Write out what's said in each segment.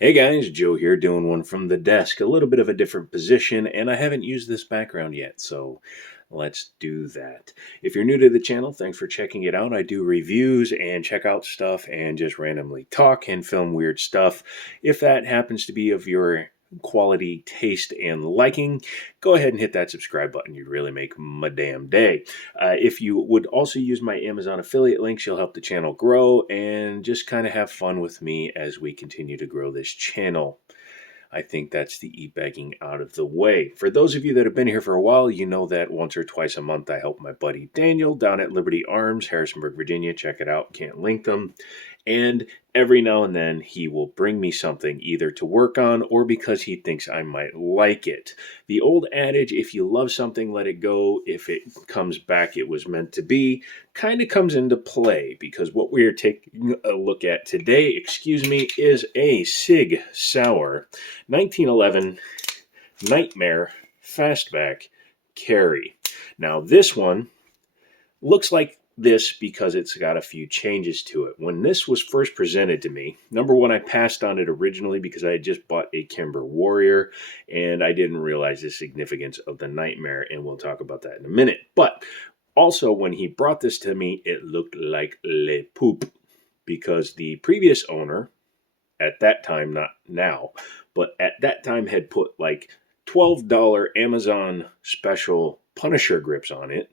Hey guys, Joe here doing one from the desk. A little bit of a different position, and I haven't used this background yet, so let's do that. If you're new to the channel, thanks for checking it out. I do reviews and check out stuff and just randomly talk and film weird stuff. If that happens to be of your quality, taste, and liking, go ahead and hit that subscribe button. You'd really make my damn day. If you would also use my Amazon affiliate links, you'll help the channel grow and just kind of have fun with me as we continue to grow this channel. I think that's the e-bagging out of the way. For those of you that have been here for a while, you know that once or twice a month I help my buddy Daniel down at Liberty Arms, Harrisonburg, Virginia. Check it out. Can't link them. And every now and then he will bring me something either to work on or because he thinks I might like it. The old adage, if you love something, let it go. If it comes back, it was meant to be, kind of comes into play because what we are taking a look at today, is a Sig Sauer 1911 Nightmare Fastback carry. Now this one looks like this because it's got a few changes to it. When this was first presented to me, number one, I passed on it originally because I had just bought a Kimber Warrior and I didn't realize the significance of the Nightmare, and we'll talk about that in a minute. But also, when he brought this to me, it looked like le poop because the previous owner, at that time, not now, but at that time had put like $12 Amazon special Punisher grips on it.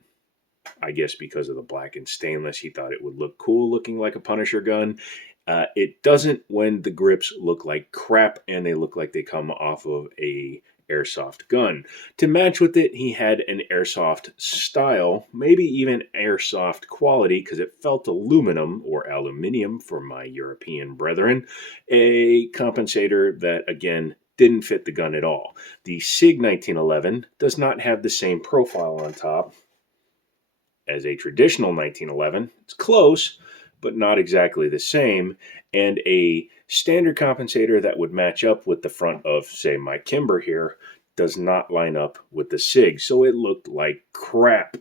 I guess because of the black and stainless, he thought it would look cool looking like a Punisher gun. It doesn't when the grips look like crap and they look like they come off of a airsoft gun. To match with it, he had an airsoft style, maybe even airsoft quality because it felt aluminum or aluminium for my European brethren, a compensator that again didn't fit the gun at all. The SIG 1911 does not have the same profile on top as a traditional 1911. It's close, but not exactly the same. And a standard compensator that would match up with the front of, say, my Kimber here does not line up with the SIG. So it looked like crap.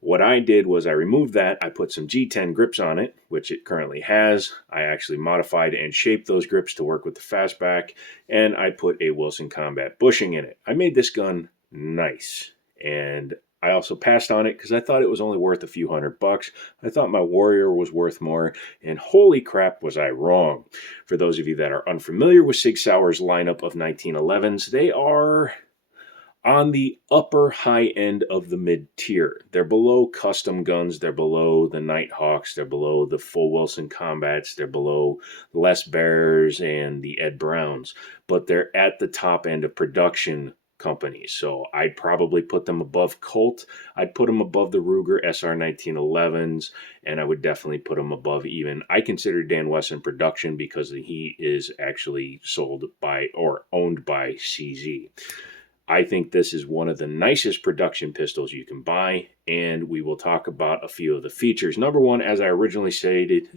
What I did was I removed that. I put some G10 grips on it, which it currently has. I actually modified and shaped those grips to work with the Fastback, and I put a Wilson Combat bushing in it. I made this gun nice, and I also passed on it because I thought it was only worth a few $100. I thought my Warrior was worth more, and holy crap was I wrong. For those of you that are unfamiliar with Sig Sauer's lineup of 1911s, they are on the upper high end of the mid-tier. They're below custom guns, they're below the Nighthawks, they're below the full Wilson Combats, they're below the Les Bears and the Ed Browns, but they're at the top end of production companies. So I'd probably put them above Colt. I'd put them above the Ruger SR 1911s, and I would definitely put them above even, I consider Dan Wesson production because he is actually sold by or owned by CZ. I think this is one of the nicest production pistols you can buy, and we will talk about a few of the features. Number one, as I originally stated,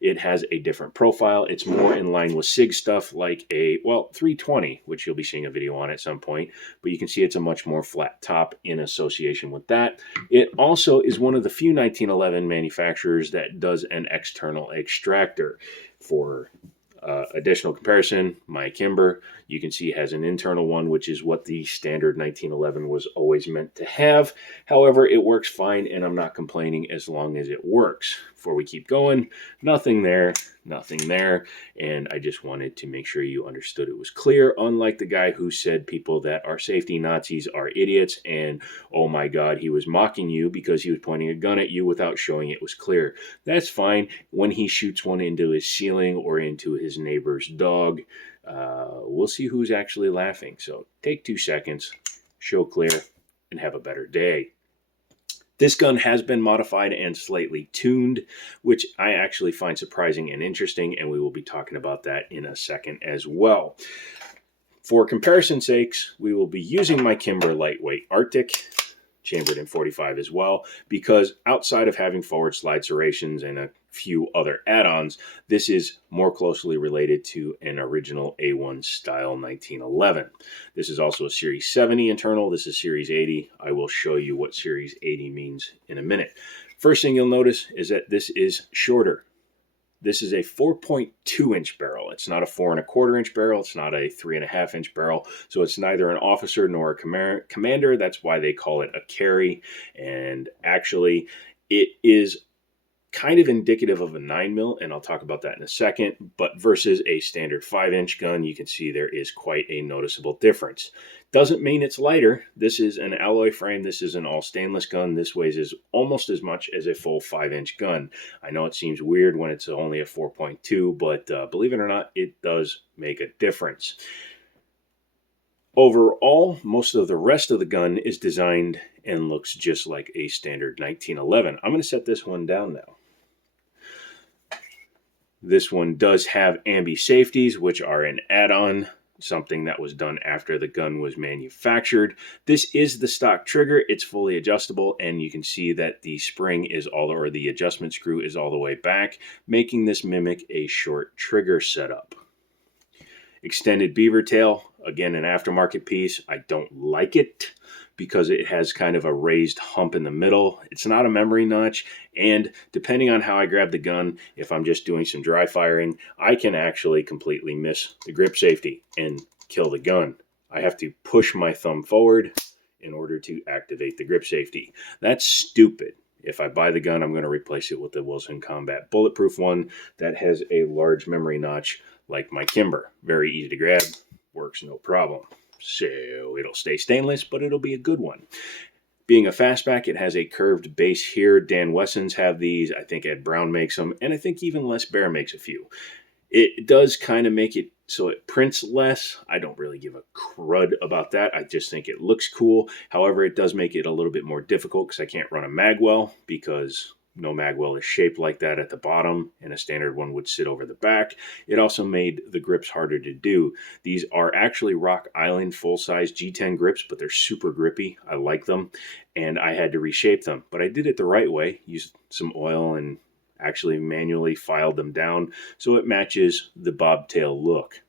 it has a different profile. It's more in line with SIG stuff like a, 320, which you'll be seeing a video on at some point, but you can see it's a much more flat top in association with that. It also is one of the few 1911 manufacturers that does an external extractor. For additional comparison, my Kimber, you can see has an internal one, which is what the standard 1911 was always meant to have. However, it works fine, and I'm not complaining as long as it works. Before we keep going, nothing there, and I just wanted to make sure you understood it was clear, unlike the guy who said people that are safety Nazis are idiots, and oh my god, he was mocking you because he was pointing a gun at you without showing it was clear. That's fine when he shoots one into his ceiling or into his neighbor's dog. We'll see who's actually laughing. So take 2 seconds, show clear, and have a better day. This gun has been modified and slightly tuned, which I actually find surprising and interesting, and we will be talking about that in a second as well. For comparison sakes, we will be using my Kimber Lightweight Arctic, chambered in 45 as well, because outside of having forward slide serrations and a few other add-ons, this is more closely related to an original A1 style 1911. This is also a Series 70 internal. This is Series 80. I will show you what Series 80 means in a minute. First thing you'll notice is that this is shorter. This is a 4.2 inch barrel. It's not a 4.25 inch barrel. It's not a 3.5 inch barrel. So it's neither an officer nor a commander. That's why they call it a carry. And actually, it is kind of indicative of a 9mm, and I'll talk about that in a second, but versus a standard 5-inch gun, you can see there is quite a noticeable difference. Doesn't mean it's lighter. This is an alloy frame. This is an all stainless gun. This weighs almost as much as a full 5-inch gun. I know it seems weird when it's only a 4.2, but believe it or not, it does make a difference. Overall, most of the rest of the gun is designed and looks just like a standard 1911. I'm going to set this one down now. This one does have ambi safeties, which are an add-on, something that was done after the gun was manufactured. This is the stock trigger. It's fully adjustable, and you can see that the spring is or the adjustment screw is all the way back, making this mimic a short trigger setup. Extended beaver tail, again, an aftermarket piece. I don't like it because it has kind of a raised hump in the middle. It's not a memory notch, and depending on how I grab the gun, if I'm just doing some dry firing, I can actually completely miss the grip safety and kill the gun. I have to push my thumb forward in order to activate the grip safety. That's stupid. If I buy the gun, I'm going to replace it with the Wilson Combat Bulletproof one that has a large memory notch like my Kimber. Very easy to grab, works no problem. So it'll stay stainless, but it'll be a good one. Being a fastback, it has a curved base here. Dan Wessons have these. I think Ed Brown makes them, and I think even Les Bear makes a few. It does kind of make it so it prints less. I don't really give a crud about that. I just think it looks cool. However, it does make it a little bit more difficult because I can't run a magwell because no magwell is shaped like that at the bottom, and a standard one would sit over the back. It also made the grips harder to do. These are actually Rock Island full-size G10 grips, but they're super grippy. I like them, and I had to reshape them. But I did it the right way, used some oil and actually manually filed them down so it matches the bobtail look.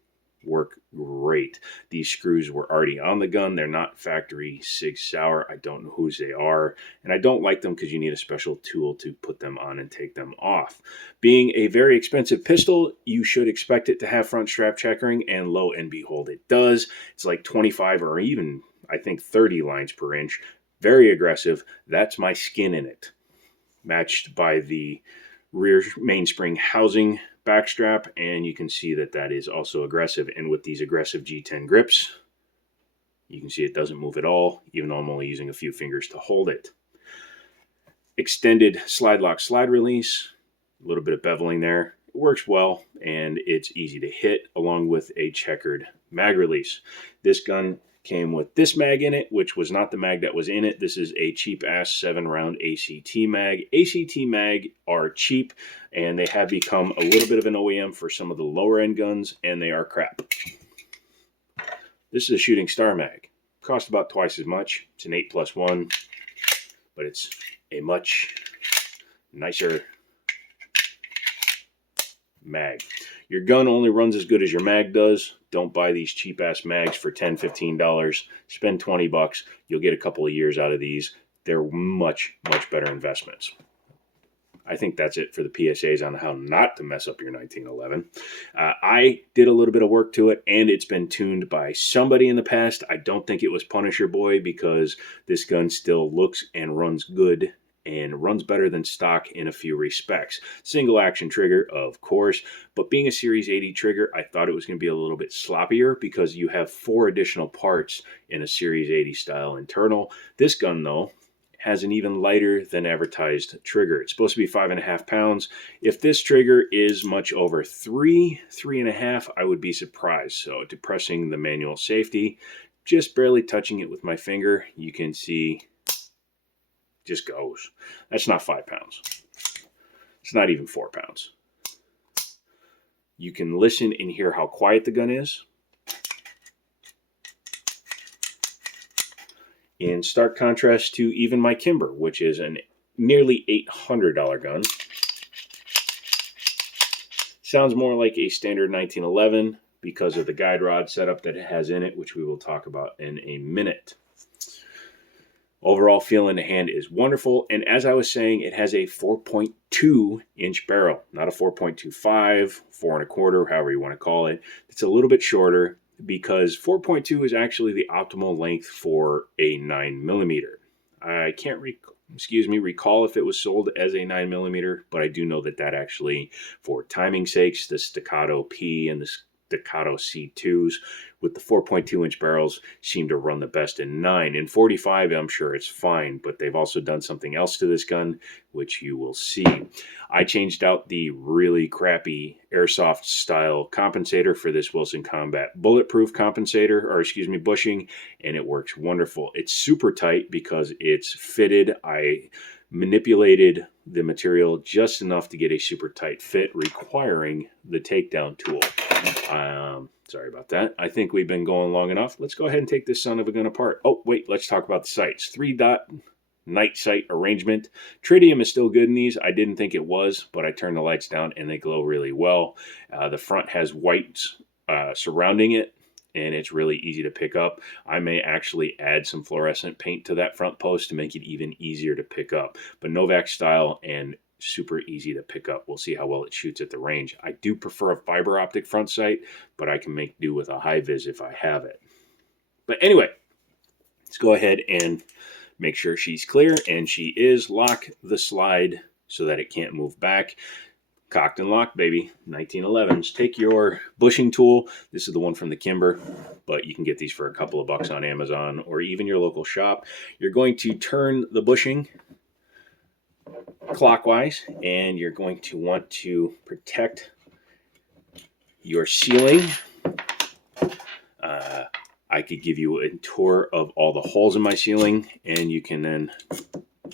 Work great. These screws were already on the gun. They're not factory Sig Sauer. I don't know whose they are, and I don't like them because you need a special tool to put them on and take them off. Being a very expensive pistol, you should expect it to have front strap checkering, and lo and behold, it does. It's like 25 or even, I think, 30 lines per inch. Very aggressive. That's my skin in it. Matched by the rear mainspring housing backstrap, and you can see that that is also aggressive. And with these aggressive G10 grips, you can see it doesn't move at all, even though I'm only using a few fingers to hold it. Extended slide lock slide release, a little bit of beveling there. It works well, and it's easy to hit, along with a checkered mag release. This gun came with this mag in it, which was not the mag that was in it. This is a cheap-ass 7-round ACT mag. ACT mag are cheap, and they have become a little bit of an OEM for some of the lower-end guns, and they are crap. This is a Shooting Star mag. Cost about twice as much. It's an 8+1, but it's a much nicer mag. Your gun only runs as good as your mag does. Don't buy these cheap-ass mags for $10, $15. Spend $20. You'll get a couple of years out of these. They're much, much better investments. I think that's it for the PSAs on how not to mess up your 1911. I did a little bit of work to it, and it's been tuned by somebody in the past. I don't think it was Punisher Boy, because this gun still looks and runs good, and runs better than stock in a few respects. Single action trigger, of course, but being a Series 80 trigger, I thought it was going to be a little bit sloppier because you have 4 additional parts in a Series 80 style internal. This gun, though, has an even lighter than advertised trigger. It's supposed to be 5.5 pounds. If this trigger is much over 3.5, I would be surprised. So depressing the manual safety, just barely touching it with my finger, you can see just goes. That's not 5 pounds. It's not even 4 pounds. You can listen and hear how quiet the gun is. In stark contrast to even my Kimber, which is a nearly $800 gun. Sounds more like a standard 1911 because of the guide rod setup that it has in it, which we will talk about in a minute. Overall feel in the hand is wonderful. And as I was saying, it has a 4.2 inch barrel, not a 4.25, 4.25, however you want to call it. It's a little bit shorter because 4.2 is actually the optimal length for a 9mm. I can't recall if it was sold as a 9mm, but I do know that actually, for timing sakes, the Staccato P and the Staccato C2s with the 4.2 inch barrels seem to run the best in 9. In 45, I'm sure it's fine, but they've also done something else to this gun, which you will see. I changed out the really crappy airsoft style compensator for this Wilson Combat bulletproof compensator, or excuse me, bushing, and it works wonderful. It's super tight because it's fitted. I manipulated the material just enough to get a super tight fit, requiring the takedown tool. Sorry about that. I think we've been going long enough. Let's go ahead and take this son of a gun apart. Oh, wait, let's talk about the sights. 3-dot night sight arrangement. Tritium is still good in these. I didn't think it was, but I turned the lights down and they glow really well. The front has white surrounding it, and it's really easy to pick up. I may actually add some fluorescent paint to that front post to make it even easier to pick up. But Novak style and super easy to pick up. We'll see how well it shoots at the range. I do prefer a fiber optic front sight, but I can make do with a high vis if I have it. But anyway, let's go ahead and make sure she's clear, and she is. Lock the slide so that it can't move back. Cocked and locked, baby. 1911s. Take your bushing tool. This is the one from the Kimber, but you can get these for a couple of bucks on Amazon or even your local shop. You're going to turn the bushing clockwise, and you're going to want to protect your ceiling. I could give you a tour of all the holes in my ceiling, and you can then,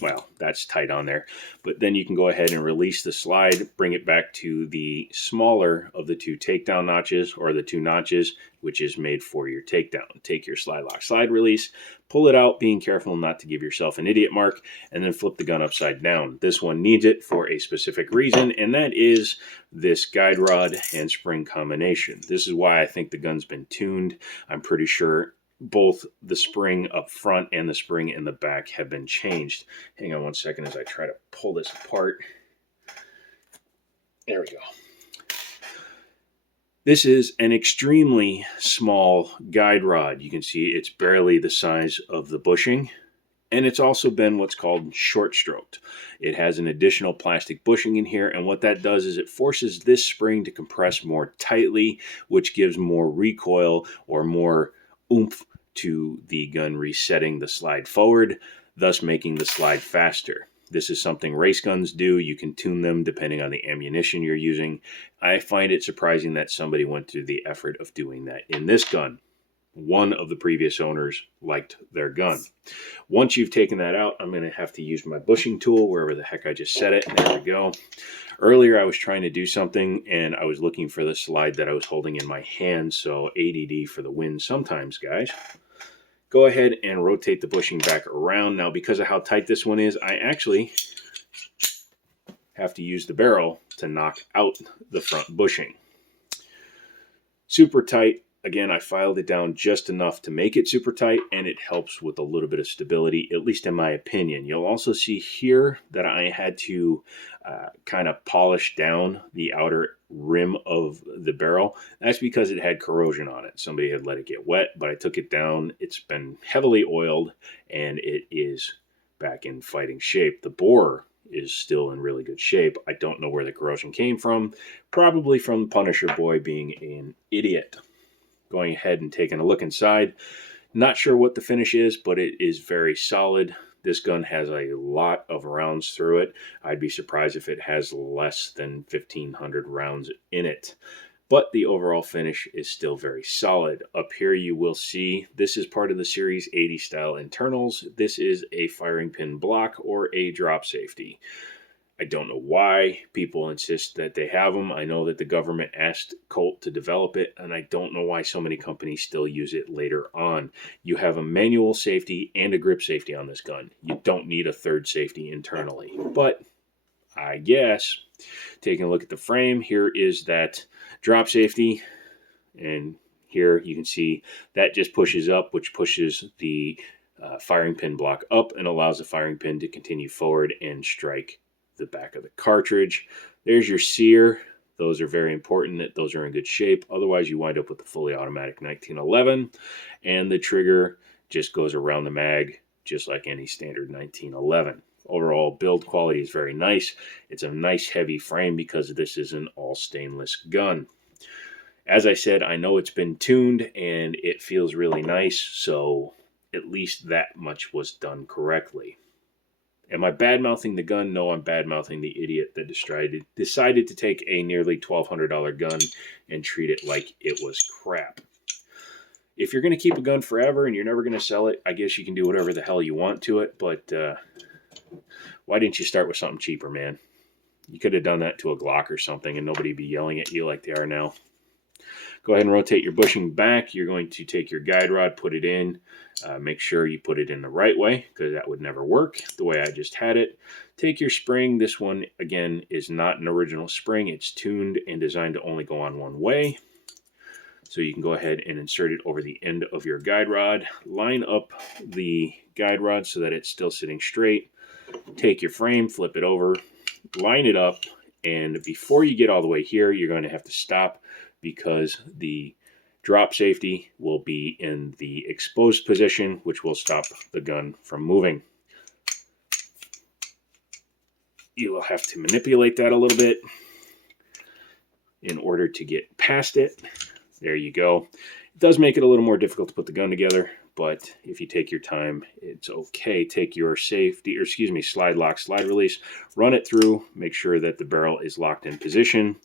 well, that's tight on there, but then you can go ahead and release the slide, bring it back to the smaller of the two takedown notches, or the two notches, which is made for your takedown. Take your slide lock slide release, pull it out, being careful not to give yourself an idiot mark, and then flip the gun upside down. This one needs it for a specific reason, and that is this guide rod and spring combination. This is why I think the gun's been tuned. I'm pretty sure both the spring up front and the spring in the back have been changed. Hang on one second as I try to pull this apart. There we go. This is an extremely small guide rod. You can see it's barely the size of the bushing, and it's also been what's called short stroked. It has an additional plastic bushing in here, and what that does is it forces this spring to compress more tightly, which gives more recoil or more oomph to the gun resetting the slide forward, thus making the slide faster. This is something race guns do. You can tune them depending on the ammunition you're using. I find it surprising that somebody went through the effort of doing that in this gun. One of the previous owners liked their gun. Once you've taken that out, I'm going to have to use my bushing tool wherever the heck I just set it. There we go. Earlier I was trying to do something and I was looking for the slide that I was holding in my hand, so ADD for the win sometimes, guys. Go ahead and rotate the bushing back around. Now, because of how tight this one is, I actually have to use the barrel to knock out the front bushing. Super tight. Again, I filed it down just enough to make it super tight, and it helps with a little bit of stability, at least in my opinion. You'll also see here that I had to kind of polish down the outer rim of the barrel. That's because it had corrosion on it. Somebody had let it get wet, but I took it down. It's been heavily oiled, and it is back in fighting shape. The bore is still in really good shape. I don't know where the corrosion came from. Probably from Punisher Boy being an idiot. Going ahead and taking a look inside. Not sure what the finish is, but it is very solid. This gun has a lot of rounds through it. I'd be surprised if it has less than 1,500 rounds in it. But the overall finish is still very solid. Up here you will see this is part of the Series 80 style internals. This is a firing pin block or a drop safety. I don't know why people insist that they have them. I know that the government asked Colt to develop it, and I don't know why so many companies still use it later on. You have a manual safety and a grip safety on this gun. You don't need a third safety internally. But I guess, taking a look at the frame, here is that drop safety, and here you can see that just pushes up, which pushes the firing pin block up and allows the firing pin to continue forward and strike the back of the cartridge. There's your sear. Those are very important that those are in good shape. Otherwise, you wind up with the fully automatic 1911, and the trigger just goes around the mag just like any standard 1911. Overall build quality is very nice. It's a nice heavy frame because this is an all stainless gun. As I said, I know it's been tuned and it feels really nice, so at least that much was done correctly. Am I bad-mouthing the gun? No, I'm bad-mouthing the idiot that decided to take a nearly $1,200 gun and treat it like it was crap. If you're going to keep a gun forever and you're never going to sell it, I guess you can do whatever the hell you want to it, but why didn't you start with something cheaper, man? You could have done that to a Glock or something and nobody would be yelling at you like they are now. Go ahead and rotate your bushing back. You're going to take your guide rod, put it in. Make sure you put it in the right way because that would never work the way I just had it. Take your spring. This one, again, is not an original spring. It's tuned and designed to only go on one way. So you can go ahead and insert it over the end of your guide rod. Line up the guide rod so that it's still sitting straight. Take your frame, flip it over, line it up, and before you get all the way here, you're going to have to stop because the drop safety will be in the exposed position, which will stop the gun from moving. You will have to manipulate that a little bit in order to get past it. There you go. It does make it a little more difficult to put the gun together, but if you take your time, it's okay. Take your slide lock, slide release, run it through, make sure that the barrel is locked in position.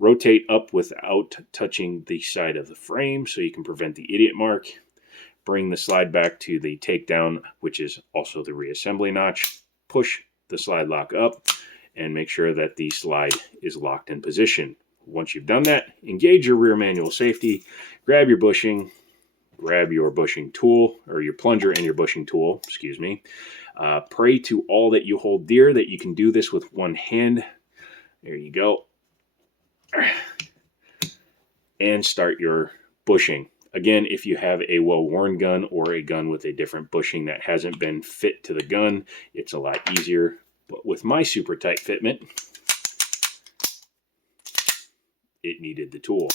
Rotate up without touching the side of the frame so you can prevent the idiot mark. Bring the slide back to the takedown, which is also the reassembly notch. Push the slide lock up and make sure that the slide is locked in position. Once you've done that, engage your rear manual safety, grab your bushing, grab your bushing tool, or your plunger and your bushing tool, excuse me. Pray to all that you hold dear that you can do this with one hand. There you go. And start your bushing. Again, if you have a well-worn gun or a gun with a different bushing that hasn't been fit to the gun, it's a lot easier. But with my super tight fitment, it needed the tool.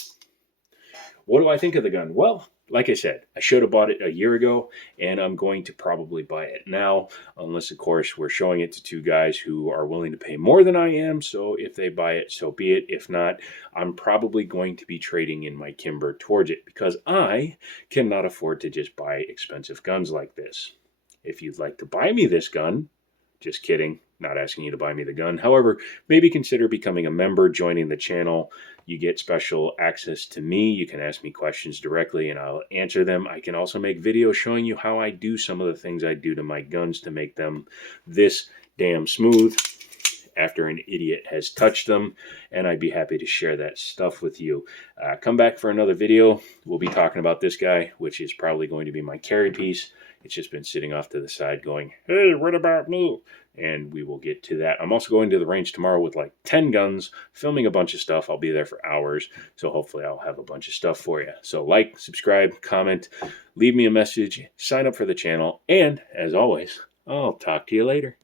What do I think of the gun? Well, like I said, I should have bought it a year ago, and I'm going to probably buy it now, unless, of course, we're showing it to two guys who are willing to pay more than I am, so if they buy it, so be it. If not, I'm probably going to be trading in my Kimber towards it, because I cannot afford to just buy expensive guns like this. If you'd like to buy me this gun, just kidding, not asking you to buy me the gun. However, maybe consider becoming a member, joining the channel. You get special access to me. You can ask me questions directly and I'll answer them. I can also make videos showing you how I do some of the things I do to my guns to make them this damn smooth after an idiot has touched them, and I'd be happy to share that stuff with you. Come back for another video. We'll be talking about this guy, which is probably going to be my carry piece. It's just been sitting off to the side going, hey, what about me? And we will get to that. I'm also going to the range tomorrow with like 10 guns, filming a bunch of stuff. I'll be there for hours, so hopefully I'll have a bunch of stuff for you. So like, subscribe, comment, leave me a message, sign up for the channel, and as always, I'll talk to you later.